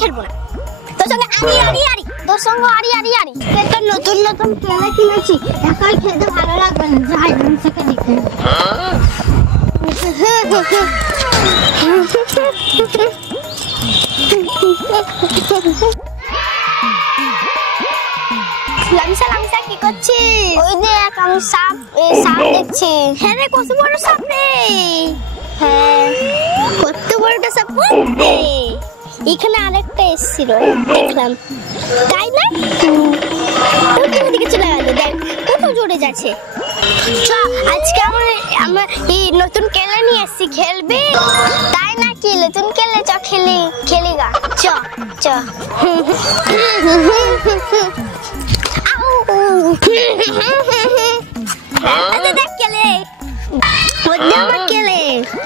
খেলবো না, তোর সঙ্গে আরি তোর সঙ্গে আরি তো নতুন নতুন খেলা কিনেছি, একাই খেলতে ভালো লাগবে না, যাই মানুষকে দেখে। লামিসা কি করছিস? ওই দেখ আমি সাপ দেখছি। হ্যাঁ রে, কত বড় সাপ রে। হ্যাঁ, কত বড়টা সাপ রে। এখানে আরেকটা এসেছিল, দেখলাম, তাই না? দিকে চলে গেল, দেখ কত জোরে যাচ্ছে। আজকে আমার এই নতুন খেলা নিয়ে এসেছি, খেলবি? তাই না কি নতুন খেলে? চ খেলি গা, চ দেখ খেলে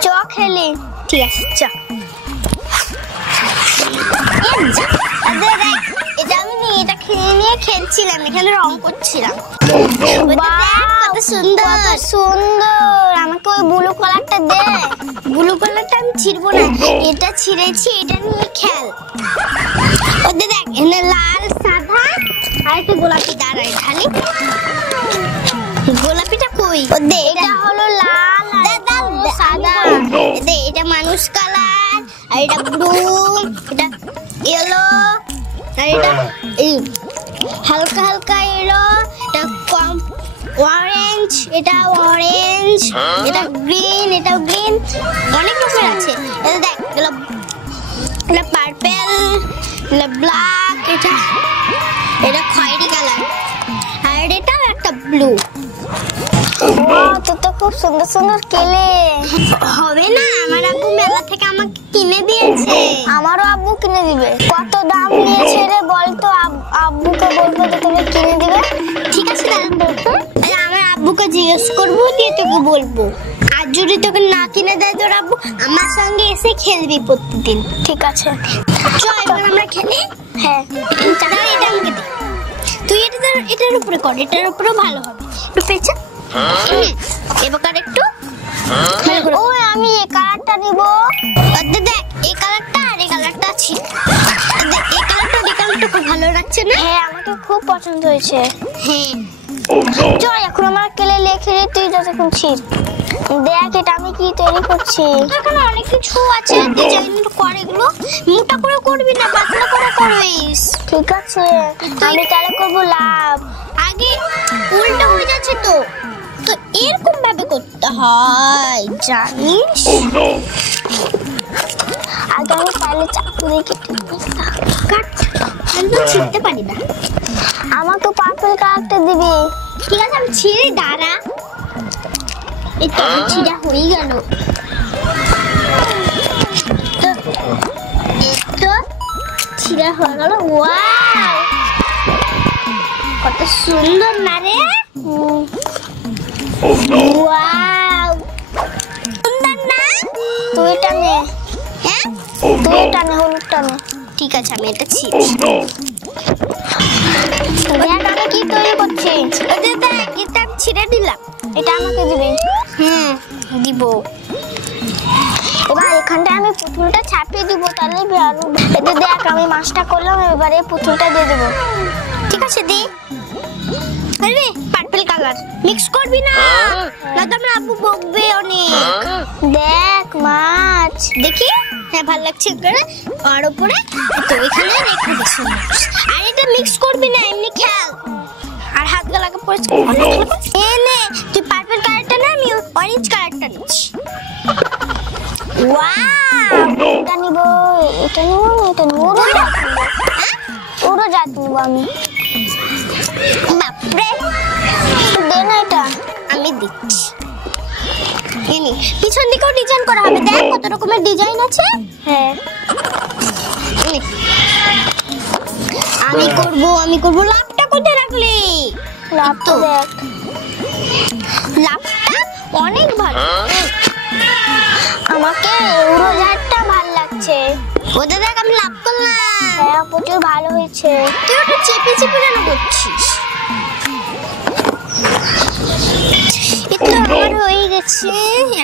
চ খেলি। ঠিক আছে চ। এটা আমি এটা খেয়ে নিয়ে খেলছিলাম, এখানে রং করছিলাম। কত সুন্দর। আমাকে ওই ব্লু কালারটা দে। ব্লু কালারটা আমি ছিড়বো না, এটা ছিঁড়েছি, এটা নিয়ে খেল। ওদের দেখ এখানে লাল সাদা আর একটা গোলাপি। দাঁড়ায় ঢালি, গোলাপিটা কই? ওদের এটা হলো লাল সাদা, এটা মানুষ কালার, আর এটা ব্লু, এটা ইয়েলো, আর এটা হালকা ইয়েলো, এটা কম অরেঞ্জ, এটা গ্রিন, অনেক রকমের আছে। এটা দেখ, এটা পার্পল, এটা ব্ল্যাক, এটা খয়েরি কালার, আর এটা একটা ব্লু। তো খুব সুন্দর কেলে হবে না? আমার আব্বু মেলা থেকে আমাকে কিনে দিয়েছে। আমারও আব্বু কিনে দিবে। কত দাম নিয়েছে রে বলতো? আব্বুকে বলবো যে তুমি কিনে দিবে। ঠিক আছে, আমার আব্বুকে জিজ্ঞেস করবো, দিয়ে তোকে বলবো। আর যদি তোকে না কিনে দেয় তোর আব্বু, আমার সঙ্গে এসে খেলবি প্রতিদিন। ঠিক আছে, চল এবার আমরা খেলি। হ্যাঁ, এটা আমাকে দে। তুই এটার উপরে কর, এটার উপরেও ভালো হবে। একটু পেঁচা, এবার একটু। ও আমি এই কালারটা নিব। দেখ এই কালারটা আর এই কালারটা আছে। এই কালারটা খুব ভালো লাগছে না? হ্যাঁ, আমাকে খুব পছন্দ হয়েছে। হ্যাঁ, চল এখন আমার কেলে লেখে তুই যতক্ষণ ছিস। দেখ এটা আমি কি তৈরি করছি। এখানে অনেক কিছু আছে, ডিজাইন কর। এগুলো মোটা করে করবি না, পাতলা করে করিস। ঠিক আছে, আমি তাহলে করবো লাভ। আগে উল্টো হয়ে যাচ্ছে তো এরকম ভাবে করতে হয়, জানিস? আগে আমি তাহলে চাকু দিয়ে কেটে ছিঁড়তে পারি না। আমাকে পার্পল কালারটা দিবি। ঠিক আছে, আমি ছিঁড়ে দাঁড়া। এই তো ছিঁড়া হয়ে গেল। ছিঁড়া হয়ে গেল। ওয়াও, কত সুন্দর না রে? ওয়াও, সুন্দর না? তুই এটা নে। হ্যাঁ, তুই এটা নে, হলুদটা নে। ঠিক আছে, আমি এটা ছিঁড়ি। দেখ আমি কি তৈরি করছি। দেখ এটা আমি ছিঁড়ে দিলাম, এটা আমাকে দিবি। হ্যাঁ দিব। এবার এখানটা আমি পুতুলটা ছাপিয়ে দিব, তাহলে ভালো। এটা দেখ আমি মাছটা করলাম, এবারে পুতুলটা দিয়ে দেবো। ঠিক আছে, দি। আরে পার্পল কালার মিক্স করবি না, না তো আমার আব্বু বকবে অনেক। দেখ মাছ, দেখি। হ্যাঁ, ভালো লাগছে। আর উপরে তো এখানে রেখে দিস। আর এটা মিক্স করবি না, এমনি খেল। আর হাত গালাকে পরিষ্কার নে। তুই পার্পল কালারটা না, আমি অরেঞ্জ কালারটা নিচ্ছি। ওয়াও, এটা নিব, এটা নিব। উড়োজাহাজ নিব আমি। বাপরে, দে না, এটা আমি দিচ্ছি। পিছন দিকেও ডিজাইন করা হবে। দেখ কত রকমের ডিজাইন আছে। হ্যাঁ, আমি করব। লাভটা কোথায় রাখলি? লাভ তো দেখ, লাভটা অনেক ভালো। আমাকে উড়োজাহাজটা ভালো লাগছে। ওটা দেখ আমি লাভ করলাম। হ্যাঁ, প্রচুর ভালো হয়েছে। তুই ওটা চেপে কেন করছিস? এটা আমার হয়ে গেছে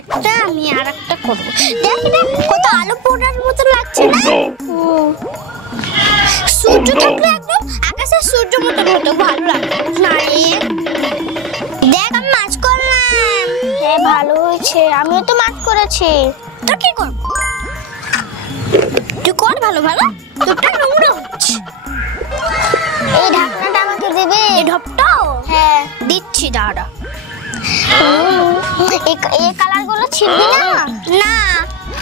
একটা, আমি আর একটা করবো। দেখ এটা কত আলু পোড়ার মতো লাগছে না? সূর্য থাকলে একদম আকাশের সূর্য মতো হতো, ভালো লাগতো না রে। দেখ আমি মাছ করলাম। হ্যাঁ ভালো হয়েছে, আমিও তো মাছ করেছি। তো কি করব? তুই কর ভালো ভালো, তোরটা নোংরা হচ্ছে। এই ঢাকনাটা আমাকে দিবে? এই ঢপটা? হ্যাঁ দিচ্ছি, দাঁড়া। এই কালার গুলো ছিড়বি না? না,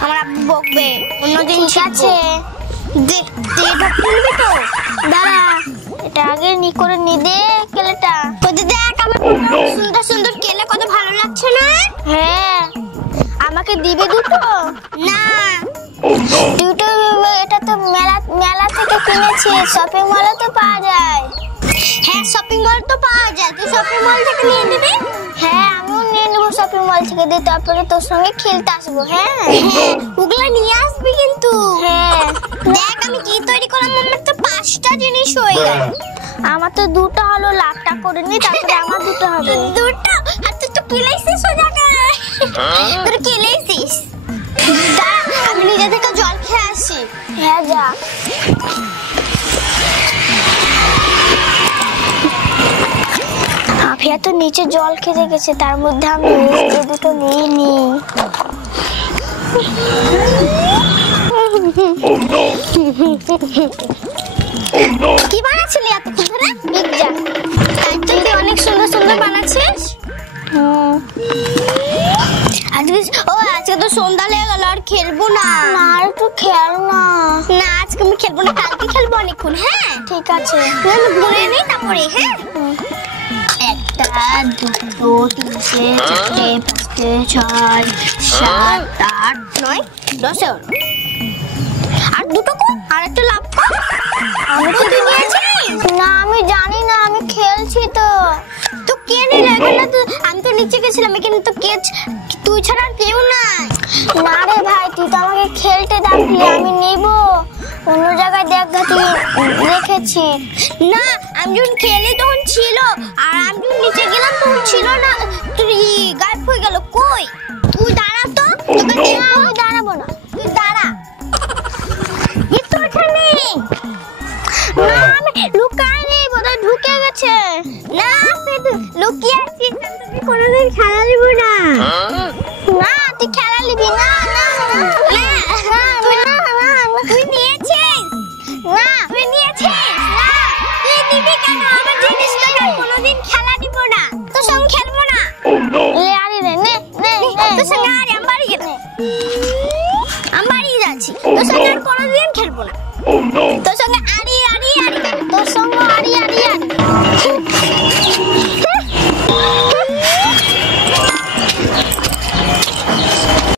আমার আব্বু বকবে, অন্যদিন। ঠিক আছে, দে দে ঢপটা নিবি তো? দাঁড়া, এটা আগে নি করে নি দে কেলেটা। ওই দেখ আমার সুন্দর সুন্দর কেলে কত ভালো লাগছে না? হ্যাঁ, আমাকে দিবে দুটো? না, দুটো এটা তো মেলা থেকে কিনেছি, শপিং মলে তো পাওয়া যায়। হ্যাঁ শপিং মল তো পাওয়া যায়, তুই শপিং মল থেকে নিয়ে নিবি? হ্যাঁ আমিও নিয়ে নেবো শপিং মল থেকে, দিয়ে তারপরে তোর সঙ্গে খেলতে আসবো। হ্যাঁ হ্যাঁ, ওগুলা নিয়ে আসবি কিন্তু। হ্যাঁ দেখ আমি কি তৈরি করলাম, আমার তো 5টা জিনিস হয়ে গেল। আমার তো দুটো হলো, লাখটা করে নি, তারপরে আমার দুটো হবে। দুটো? আর তুই তো কিলাইছিস সোজা করে, তুই কিলাইছিস। আমি নিজে থেকে জল খেয়ে আসি। হ্যাঁ যা। আফিয়া তো নিচে জল খেতে গেছে, তার মধ্যে আমি দুটো নিয়ে নি। কি বানাচ্ছিলি এতক্ষণ ধরে? পিৎজা। তাই তো তুই অনেক সুন্দর সুন্দর বানাচ্ছিস। আজকে তো সন্ধ্যা লেগে গেল, আর খেলবো না। না আর একটু খেল না। না আজকে আমি খেলবো না, কালকে খেলবো অনেকক্ষণ। হ্যাঁ ঠিক আছে, আমি ঘুরে নিই তারপরে। হ্যাঁ 1 2 3 4 5 6 7 8 9 10 আর দুটো কর, আর একটা লাভ কর। আমি তো নিয়েছিস না, আমি জানি না, আমি খেলছি তো। তো কে নিল এখানে? তো আমি তো নিচে গেছিলাম, এখানে তো কে তুই ছাড়া আর কেউ নাই। না রে ভাই, তুই তো আমাকে খেলতে ডাকলি, আমি নিব। অন্য জায়গায় দেখ তুই রেখেছি। না আমি যখন খেলি তখন ছিল, আর আমি যখন নিচে গেলাম তখন ছিল না, তুই গায়েব হয়ে গেল। কই তুই? দাঁড়া তো, তোকে আমি দাঁড়াবো না, তুই দাঁড়া। তো এখানে না, আমি লুকাইনি, বোধহয় ঢুকে গেছে। না লুকিয়ে আছিস, আমি কোনোদিন খেলা নিব না। না তুই খেলা নিবি না? না তুই নিয়েছিস? না তুই নিয়েছিস? না তুই নিবি কেন? আমার জিনিসটা কোনোদিন খেলা নিব না, তোর সঙ্গে খেলবো না। লে আরে নে নে নে, তোর সঙ্গে আরে আমি বাড়ি গেলে, আমি বাড়ি যাচ্ছি, তোর সঙ্গে আর কোনোদিন খেলবো না। তোর সঙ্গে আর